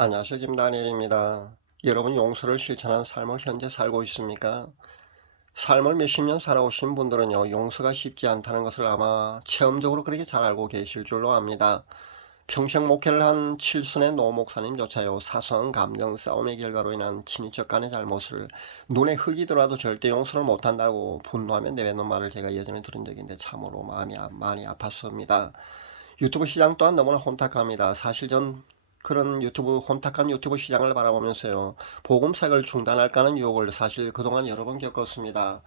안녕하세요. 김다니엘입니다. 여러분 용서를 실천한 삶을 현재 살고 있습니까? 삶을 몇십 년 살아오신 분들은요, 용서가 쉽지 않다는 것을 아마 체험적으로 그렇게 잘 알고 계실 줄로 압니다. 평생 목회를 한 칠순의 노 목사님조차요, 사소한 감정 싸움의 결과로 인한 친인척 간의 잘못을 눈에 흙이 들어와도 절대 용서를 못한다고 분노하며 내뱉는 말을 제가 예전에 들은 적이 있는데 참으로 마음이 아- 많이 아팠습니다. 유튜브 시장 또한 너무나 혼탁합니다. 사실 전 그런 유튜브 혼탁한 유튜브 시장을 바라보면서요 복음 사역을 중단할까 하는 유혹을 사실 그동안 여러 번 겪었습니다.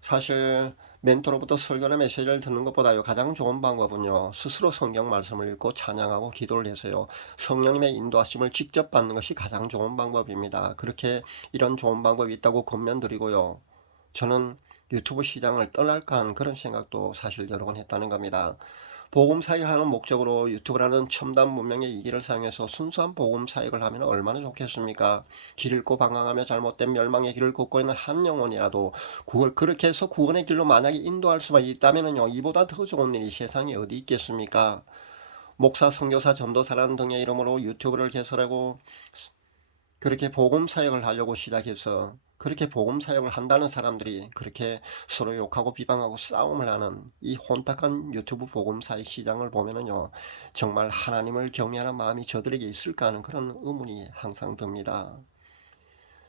사실 멘토로부터 설교나 메시지를 듣는 것보다요 가장 좋은 방법은요 스스로 성경 말씀을 읽고 찬양하고 기도를 해서요 성령님의 인도하심을 직접 받는 것이 가장 좋은 방법입니다. 그렇게 이런 좋은 방법이 있다고 권면드리고요 저는 유튜브 시장을 떠날까 하는 그런 생각도 사실 여러 번 했다는 겁니다. 복음 사역을 하는 목적으로 유튜브라는 첨단 문명의 이기를 사용해서 순수한 복음 사역을 하면 얼마나 좋겠습니까? 길 잃고 방황하며 잘못된 멸망의 길을 걷고 있는 한 영혼이라도 그걸 그렇게 해서 구원의 길로 만약에 인도할 수만 있다면요 이보다 더 좋은 일이 세상에 어디 있겠습니까? 목사, 선교사, 전도사라는 등의 이름으로 유튜브를 개설하고 그렇게 복음 사역을 하려고 시작해서 그렇게 복음 사역을 한다는 사람들이 그렇게 서로 욕하고 비방하고 싸움을 하는 이 혼탁한 유튜브 복음 사역 시장을 보면은요 정말 하나님을 경외하는 마음이 저들에게 있을까 하는 그런 의문이 항상 듭니다.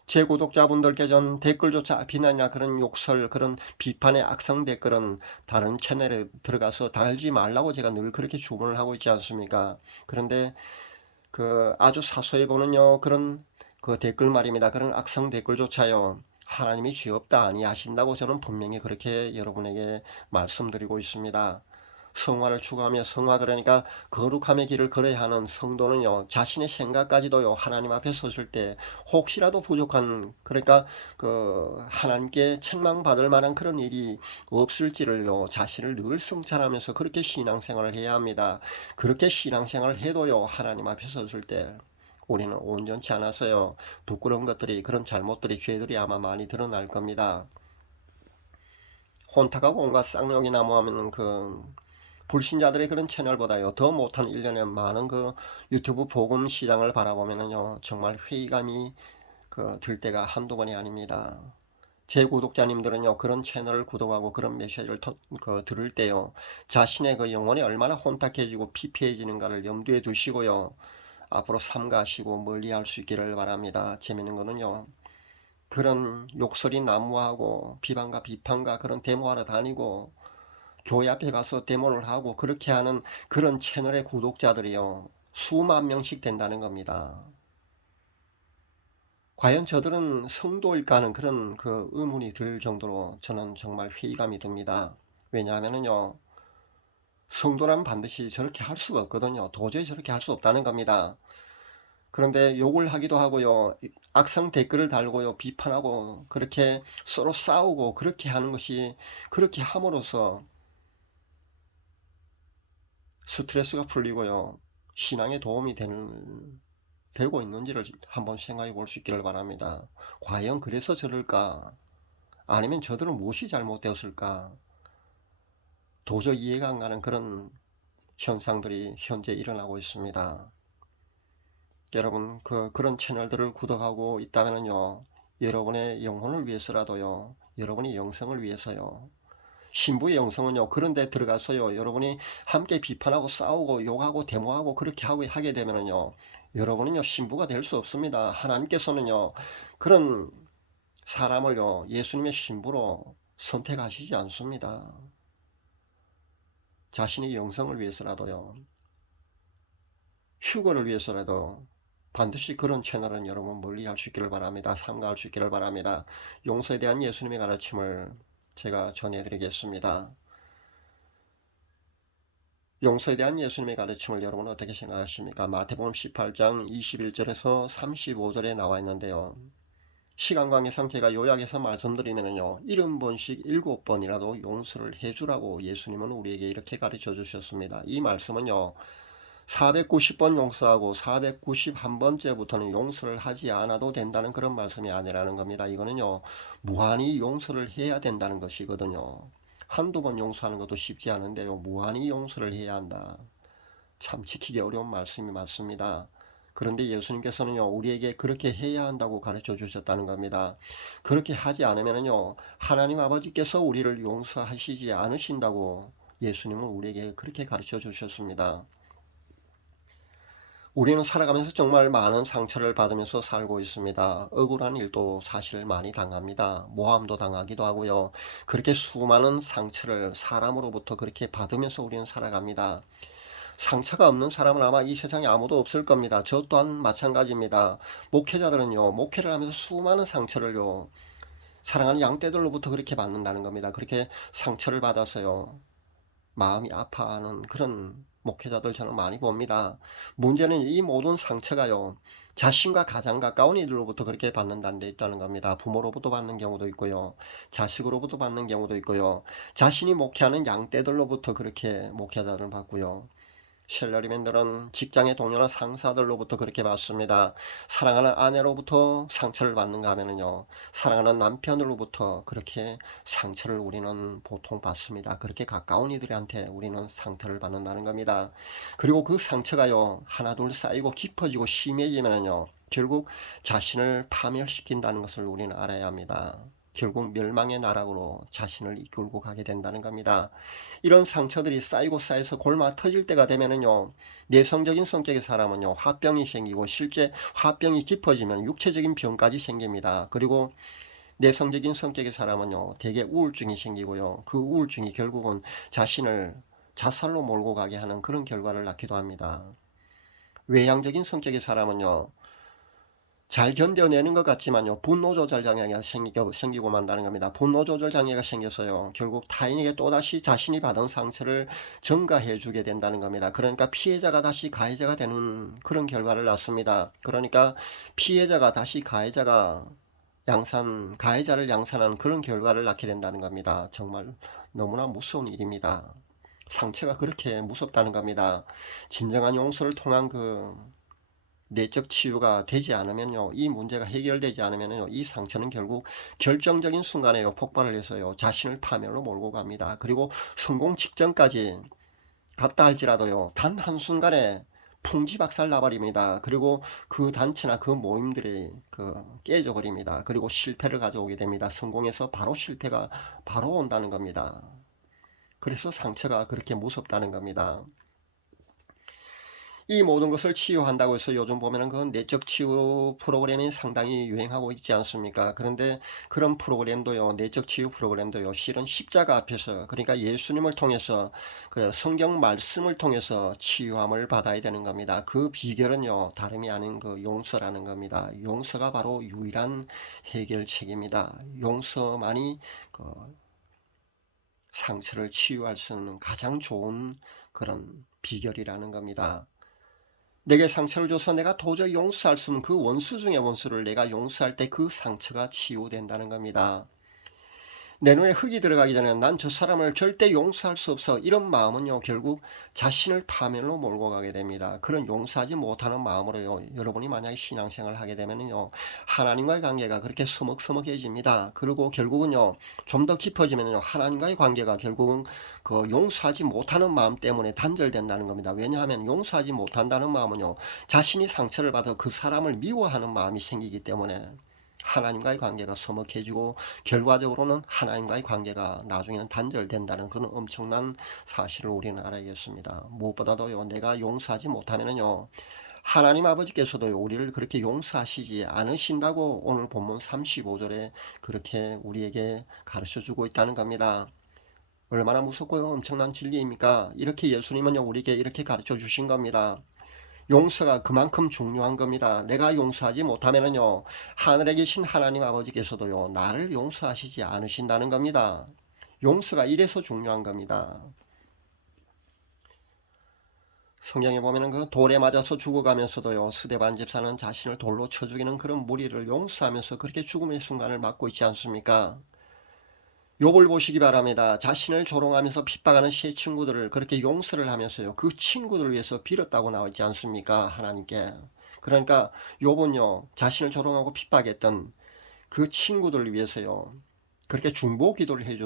제 구독자분들께 전 댓글조차 비난이나 그런 욕설 그런 비판의 악성 댓글은 다른 채널에 들어가서 달지 말라고 제가 늘 그렇게 주문을 하고 있지 않습니까? 그런데 그 아주 사소해 보는요 그런 그 댓글 말입니다. 그런 악성 댓글조차요. 하나님이 죄 없다 아니하신다고 저는 분명히 그렇게 여러분에게 말씀드리고 있습니다. 성화를 추구하며 성화 그러니까 거룩함의 길을 걸어야 하는 성도는요 자신의 생각까지도요 하나님 앞에 섰을 때 혹시라도 부족한 그러니까 그 하나님께 책망받을 만한 그런 일이 없을지를요 자신을 늘 성찰하면서 그렇게 신앙생활을 해야 합니다. 그렇게 신앙생활을 해도요 하나님 앞에 섰을 때 우리는 온전치 않아서요. 부끄러운 것들이 그런 잘못들이 죄들이 아마 많이 드러날 겁니다. 혼탁하고 온갖 쌍욕이 나무하면 그 불신자들의 그런 채널보다요 더 못한 일련의 많은 그 유튜브 복음 시장을 바라보면은요 정말 회의감이 그 들 때가 한두 번이 아닙니다. 제 구독자님들은요 그런 채널을 구독하고 그런 메시지를 터, 그, 들을 때요 자신의 그 영혼이 얼마나 혼탁해지고 피폐해지는가를 염두에 두시고요 앞으로 삼가하시고 멀리할 수 있기를 바랍니다. 재밌는 거는요. 그런 욕설이 난무하고 비방과 비판과 그런 데모하러 다니고 교회 앞에 가서 데모를 하고 그렇게 하는 그런 채널의 구독자들이요. 수만 명씩 된다는 겁니다. 과연 저들은 성도일까 하는 그런 그 의문이 들 정도로 저는 정말 회의감이 듭니다. 왜냐하면요. 성도라면 반드시 저렇게 할 수가 없거든요. 도저히 저렇게 할 수 없다는 겁니다. 그런데 욕을 하기도 하고요. 악성 댓글을 달고요. 비판하고 그렇게 서로 싸우고 그렇게 하는 것이 그렇게 함으로써 스트레스가 풀리고요. 신앙에 도움이 되는 되고 있는지를 한번 생각해 볼 수 있기를 바랍니다. 과연 그래서 저럴까? 아니면 저들은 무엇이 잘못되었을까? 도저히 이해가 안 가는 그런 현상들이 현재 일어나고 있습니다. 여러분 그 그런 채널들을 구독하고 있다면요 여러분의 영혼을 위해서라도요 여러분의 영성을 위해서요 신부의 영성은요 그런 데 들어가서요 여러분이 함께 비판하고 싸우고 욕하고 데모하고 그렇게 하고 하게 되면은요 여러분은요 신부가 될 수 없습니다 하나님께서는요 그런 사람을요 예수님의 신부로 선택하시지 않습니다 자신의 영성을 위해서라도요 휴거를 위해서라도 반드시 그런 채널은 여러분 멀리 할 수 있기를 바랍니다. 삼가할 수 있기를 바랍니다. 용서에 대한 예수님의 가르침을 제가 전해드리겠습니다. 용서에 대한 예수님의 가르침을 여러분은 어떻게 생각하십니까? 마태복음 18장 21절에서 35절에 나와 있는데요. 시간 관계상 제가 요약해서 말씀드리면요. 70번씩 7번이라도 용서를 해주라고 예수님은 우리에게 이렇게 가르쳐 주셨습니다. 이 말씀은요. 490번 용서하고 491번째부터는 용서를 하지 않아도 된다는 그런 말씀이 아니라는 겁니다. 이거는요, 무한히 용서를 해야 된다는 것이거든요. 한두 번 용서하는 것도 쉽지 않은데요, 무한히 용서를 해야 한다. 참 지키기 어려운 말씀이 맞습니다. 그런데 예수님께서는요, 우리에게 그렇게 해야 한다고 가르쳐 주셨다는 겁니다. 그렇게 하지 않으면요, 하나님 아버지께서 우리를 용서하시지 않으신다고 예수님은 우리에게 그렇게 가르쳐 주셨습니다. 우리는 살아가면서 정말 많은 상처를 받으면서 살고 있습니다. 억울한 일도 사실 많이 당합니다. 모함도 당하기도 하고요. 그렇게 수많은 상처를 사람으로부터 그렇게 받으면서 우리는 살아갑니다. 상처가 없는 사람은 아마 이 세상에 아무도 없을 겁니다. 저 또한 마찬가지입니다. 목회자들은요, 목회를 하면서 수많은 상처를요, 사랑하는 양떼들로부터 그렇게 받는다는 겁니다. 그렇게 상처를 받아서요, 마음이 아파하는 그런 목회자들 저는 많이 봅니다. 문제는 이 모든 상처가요, 자신과 가장 가까운 이들로부터 그렇게 받는다는 데 있다는 겁니다. 부모로부터 받는 경우도 있고요. 자식으로부터 받는 경우도 있고요. 자신이 목회하는 양떼들로부터 그렇게 목회자들을 받고요. 셀러리맨들은 직장의 동료나 상사들로부터 그렇게 받습니다. 사랑하는 아내로부터 상처를 받는가 하면요 사랑하는 남편으로부터 그렇게 상처를 우리는 보통 받습니다. 그렇게 가까운 이들한테 우리는 상처를 받는다는 겁니다. 그리고 그 상처가요, 하나둘 쌓이고 깊어지고 심해지면요, 결국 자신을 파멸시킨다는 것을 우리는 알아야 합니다. 결국 멸망의 나락으로 자신을 이끌고 가게 된다는 겁니다. 이런 상처들이 쌓이고 쌓여서 골마 터질 때가 되면은요, 내성적인 성격의 사람은요, 화병이 생기고 실제 화병이 깊어지면 육체적인 병까지 생깁니다. 그리고 내성적인 성격의 사람은요, 대개 우울증이 생기고요. 그 우울증이 결국은 자신을 자살로 몰고 가게 하는 그런 결과를 낳기도 합니다. 외향적인 성격의 사람은요, 잘 견뎌내는 것 같지만요. 분노 조절 장애가 생기고, 생기고 만다는 겁니다. 분노 조절 장애가 생겨서요. 결국 타인에게 또다시 자신이 받은 상처를 전가해 주게 된다는 겁니다. 그러니까 피해자가 다시 가해자가 되는 그런 결과를 낳습니다. 그러니까 피해자가 다시 가해자가 양산, 가해자를 양산하는 그런 결과를 낳게 된다는 겁니다. 정말 너무나 무서운 일입니다. 상처가 그렇게 무섭다는 겁니다. 진정한 용서를 통한 그 내적 치유가 되지 않으면요, 이 문제가 해결되지 않으면요, 이 상처는 결국 결정적인 순간에 요, 폭발을 해서요, 자신을 파멸로 몰고 갑니다. 그리고 성공 직전까지 갔다 할지라도요, 단 한순간에 풍지박살 나버립니다. 그리고 그 단체나 그 모임들이 그 깨져 버립니다. 그리고 실패를 가져오게 됩니다. 성공해서 바로 실패가 바로 온다는 겁니다. 그래서 상처가 그렇게 무섭다는 겁니다. 이 모든 것을 치유한다고 해서 요즘 보면은 그 내적 치유 프로그램이 상당히 유행하고 있지 않습니까? 그런데 그런 프로그램도요, 내적 치유 프로그램도요, 실은 십자가 앞에서, 그러니까 예수님을 통해서, 그 성경 말씀을 통해서 치유함을 받아야 되는 겁니다. 그 비결은요, 다름이 아닌 그 용서라는 겁니다. 용서가 바로 유일한 해결책입니다. 용서만이 그 상처를 치유할 수 있는 가장 좋은 그런 비결이라는 겁니다. 내게 상처를 줘서 내가 도저히 용서할 수 없는 그 원수 중의 원수를 내가 용서할 때 그 상처가 치유된다는 겁니다. 내 눈에 흙이 들어가기 전에 난 저 사람을 절대 용서할 수 없어. 이런 마음은요, 결국 자신을 파멸로 몰고 가게 됩니다. 그런 용서하지 못하는 마음으로요, 여러분이 만약에 신앙생활을 하게 되면요, 하나님과의 관계가 그렇게 서먹서먹해집니다. 그리고 결국은요, 좀 더 깊어지면요, 하나님과의 관계가 결국은 그 용서하지 못하는 마음 때문에 단절된다는 겁니다. 왜냐하면 용서하지 못한다는 마음은요, 자신이 상처를 받아 그 사람을 미워하는 마음이 생기기 때문에 하나님과의 관계가 서먹해지고 결과적으로는 하나님과의 관계가 나중에는 단절된다는 그런 엄청난 사실을 우리는 알아야겠습니다. 무엇보다도요, 내가 용서하지 못하면은요, 하나님 아버지께서도 우리를 그렇게 용서하시지 않으신다고 오늘 본문 35절에 그렇게 우리에게 가르쳐 주고 있다는 겁니다. 얼마나 무섭고요. 엄청난 진리입니까? 이렇게 예수님은요, 우리에게 이렇게 가르쳐 주신 겁니다. 용서가 그만큼 중요한 겁니다. 내가 용서하지 못하면요 하늘에 계신 하나님 아버지께서도요, 나를 용서하시지 않으신다는 겁니다. 용서가 이래서 중요한 겁니다. 성경에 보면은 그 돌에 맞아서 죽어가면서도요, 스데반 집사는 자신을 돌로 쳐 죽이는 그런 무리를 용서하면서 그렇게 죽음의 순간을 맞고 있지 않습니까? 욥을 보시기 바랍니다. 자신을 조롱하면서 핍박하는 세 친구들을 그렇게 용서를 하면서요. 그 친구들을 위해서 빌었다고 나와 있지 않습니까? 하나님께. 그러니까 욥은요. 자신을 조롱하고 핍박했던 그 친구들을 위해서요. 그렇게 중보 기도를 해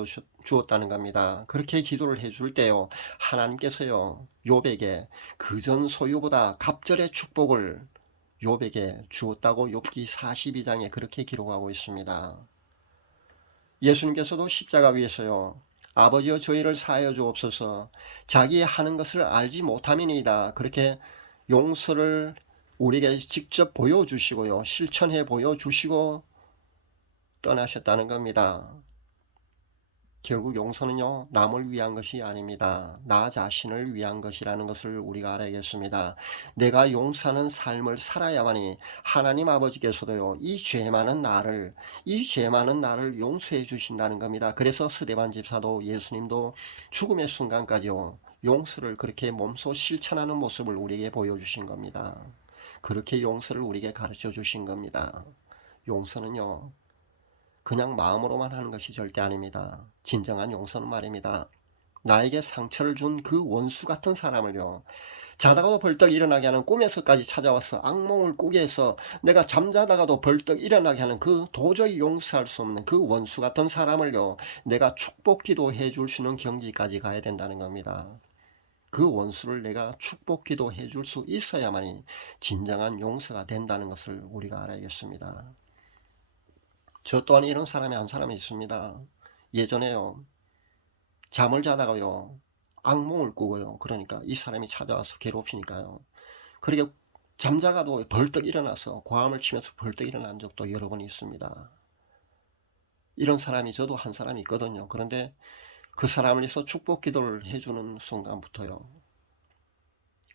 주었다는 겁니다. 그렇게 기도를 해 줄 때요. 하나님께서요. 욥에게 그전 소유보다 갑절의 축복을 욥에게 주었다고 욥기 42장에 그렇게 기록하고 있습니다. 예수님께서도 십자가 위에서요. 아버지여 저희를 사하여 주옵소서 자기의 하는 것을 알지 못함이니이다. 그렇게 용서를 우리에게 직접 보여주시고요. 실천해 보여주시고 떠나셨다는 겁니다. 결국 용서는요, 남을 위한 것이 아닙니다. 나 자신을 위한 것이라는 것을 우리가 알아야겠습니다. 내가 용서하는 삶을 살아야만이 하나님 아버지께서도요, 이 죄 많은 나를, 이 죄 많은 나를 용서해 주신다는 겁니다. 그래서 스데반 집사도 예수님도 죽음의 순간까지요, 용서를 그렇게 몸소 실천하는 모습을 우리에게 보여주신 겁니다. 그렇게 용서를 우리에게 가르쳐 주신 겁니다. 용서는요, 그냥 마음으로만 하는 것이 절대 아닙니다. 진정한 용서는 말입니다. 나에게 상처를 준 그 원수 같은 사람을요. 자다가도 벌떡 일어나게 하는 꿈에서까지 찾아와서 악몽을 꾸게 해서 내가 잠자다가도 벌떡 일어나게 하는 그 도저히 용서할 수 없는 그 원수 같은 사람을요. 내가 축복 기도해 줄 수 있는 경지까지 가야 된다는 겁니다. 그 원수를 내가 축복 기도해 줄 수 있어야만이 진정한 용서가 된다는 것을 우리가 알아야겠습니다. 저 또한 이런 사람이 한 사람이 있습니다. 예전에요. 잠을 자다가요. 악몽을 꾸고요. 그러니까 이 사람이 찾아와서 괴롭히니까요. 그렇게 잠자가도 벌떡 일어나서 고함을 치면서 벌떡 일어난 적도 여러 번 있습니다. 이런 사람이 저도 한 사람이 있거든요. 그런데 그 사람을 위해서 축복 기도를 해주는 순간부터요.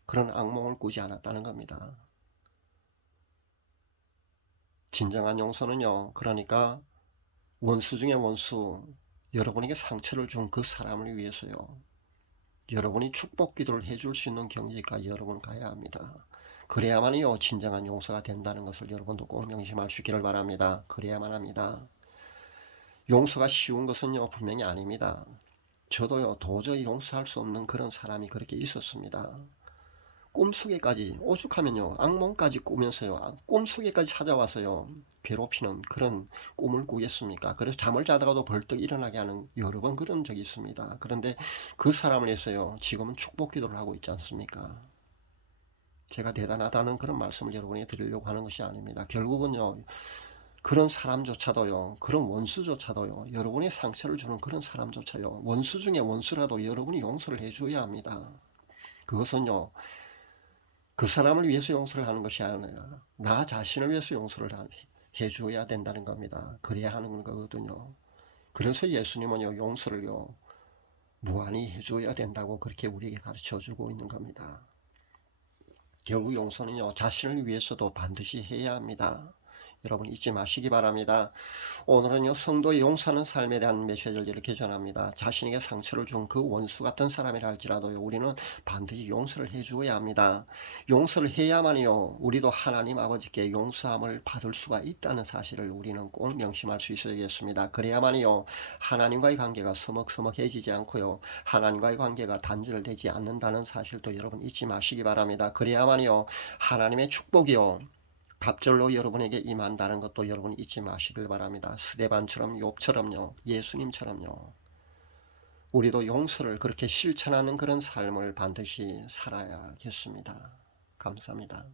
그런 악몽을 꾸지 않았다는 겁니다. 진정한 용서는요. 그러니까 원수 중에 원수, 여러분에게 상처를 준 그 사람을 위해서요. 여러분이 축복 기도를 해줄 수 있는 경지까지 여러분 가야 합니다. 그래야만이요 진정한 용서가 된다는 것을 여러분도 꼭 명심할 수 있기를 바랍니다. 그래야만 합니다. 용서가 쉬운 것은요 분명히 아닙니다. 저도요 도저히 용서할 수 없는 그런 사람이 그렇게 있었습니다. 꿈속에까지 오죽하면요 악몽까지 꾸면서요 아, 꿈속에까지 찾아와서요 괴롭히는 그런 꿈을 꾸겠습니까? 그래서 잠을 자다가도 벌떡 일어나게 하는 여러 번 그런 적이 있습니다. 그런데 그 사람을 위해서요 지금은 축복 기도를 하고 있지 않습니까? 제가 대단하다는 그런 말씀을 여러분에게 드리려고 하는 것이 아닙니다. 결국은요 그런 사람조차도요, 그런 원수조차도요, 여러분이 상처를 주는 그런 사람조차요, 원수 중에 원수라도 여러분이 용서를 해줘야 합니다. 그것은요, 그 사람을 위해서 용서를 하는 것이 아니라 나 자신을 위해서 용서를 해줘야 된다는 겁니다. 그래야 하는 거거든요. 그래서 예수님은요 용서를요 무한히 해줘야 된다고 그렇게 우리에게 가르쳐 주고 있는 겁니다. 결국 용서는요 자신을 위해서도 반드시 해야 합니다. 여러분 잊지 마시기 바랍니다. 오늘은요 성도의 용서하는 삶에 대한 메시지를 이렇게 전합니다. 자신에게 상처를 준 그 원수 같은 사람이라 할지라도요 우리는 반드시 용서를 해주어야 합니다. 용서를 해야만이요 우리도 하나님 아버지께 용서함을 받을 수가 있다는 사실을 우리는 꼭 명심할 수 있어야겠습니다. 그래야만이요 하나님과의 관계가 서먹서먹해지지 않고요 하나님과의 관계가 단절되지 않는다는 사실도 여러분 잊지 마시기 바랍니다. 그래야만이요 하나님의 축복이요 갑절로 여러분에게 임한다는 것도 여러분 잊지 마시길 바랍니다. 스데반처럼 욥처럼요. 예수님처럼요. 우리도 용서를 그렇게 실천하는 그런 삶을 반드시 살아야겠습니다. 감사합니다.